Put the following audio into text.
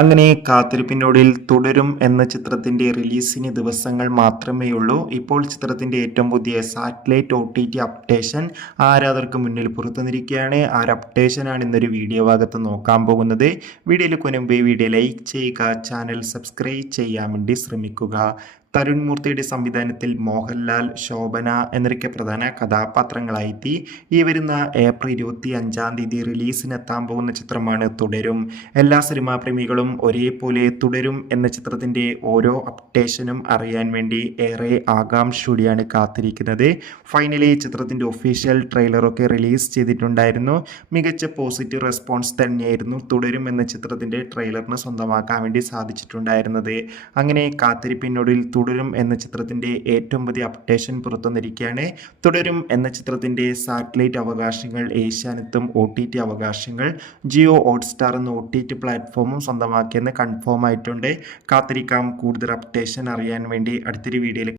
അങ്ങനെ കാത്തിരിപ്പിനൊടുവിൽ തുടരും എന്ന ചിത്രത്തിന്റെ റിലീസിന് ദിവസങ്ങൾ മാത്രമേയുള്ളൂ. ഇപ്പോൾ ചിത്രത്തിന്റെ ഏറ്റവും പുതിയ സാറ്റലൈറ്റ് OTT അപ്ഡേഷൻ ആരാധകർക്ക് മുന്നിൽ പുറത്തുവന്നിരിക്കുകയാണ്. ആ ഒരു അപ്ഡേഷനാണ് ഇന്നൊരു വീഡിയോ ഭാഗത്ത് നോക്കാൻ പോകുന്നത്. വീഡിയോയിൽ മുൻപ് വീഡിയോ ലൈക്ക് ചെയ്യുക, ചാനൽ സബ്സ്ക്രൈബ് ചെയ്യാൻ വേണ്ടി ശ്രമിക്കുക. തരുൺ മൂർത്തിയുടെ സംവിധാനത്തിൽ മോഹൻലാൽ, ശോഭന എന്നൊക്കെ പ്രധാന കഥാപാത്രങ്ങളായെത്തി ഈ വരുന്ന ഏപ്രിൽ 25 റിലീസിനെത്താൻ പോകുന്ന ചിത്രമാണ് തുടരും. എല്ലാ സിനിമാ പ്രേമികളും ഒരേപോലെ തുടരും എന്ന ചിത്രത്തിൻ്റെ ഓരോ അപ്ഡേഷനും അറിയാൻ വേണ്ടി ഏറെ ആകാംക്ഷയോടെയാണ് കാത്തിരിക്കുന്നത്. ഫൈനലി ചിത്രത്തിൻ്റെ ഒഫീഷ്യൽ ട്രെയിലറൊക്കെ റിലീസ് ചെയ്തിട്ടുണ്ടായിരുന്നു. മികച്ച പോസിറ്റീവ് റെസ്പോൺസ് തന്നെയായിരുന്നു തുടരും എന്ന ചിത്രത്തിൻ്റെ ട്രെയിലറിന് സ്വന്തമാക്കാൻ വേണ്ടി സാധിച്ചിട്ടുണ്ടായിരുന്നത്. അങ്ങനെ കാത്തിരിപ്പിനൊടുവിൽ തുടരും എന്ന ചിത്രത്തിൻ്റെ ഏറ്റവും പുതിയ അപ്ഡേഷൻ പുറത്തുവന്നിരിക്കുകയാണ്. തുടരും എന്ന ചിത്രത്തിൻ്റെ സാറ്റലൈറ്റ് അവകാശങ്ങൾ ഏഷ്യാനെറ്റും OTT അവകാശങ്ങൾ ജിയോ ഹോട്ട്സ്റ്റാർ എന്ന OTT പ്ലാറ്റ്ഫോമും സ്വന്തമാക്കിയെന്ന് കൺഫേം ആയിട്ടുണ്ട്. കാത്തിരിക്കാം കൂടുതൽ അപ്ഡേഷൻ അറിയാൻ വേണ്ടി അടുത്തൊരു വീഡിയോയിൽ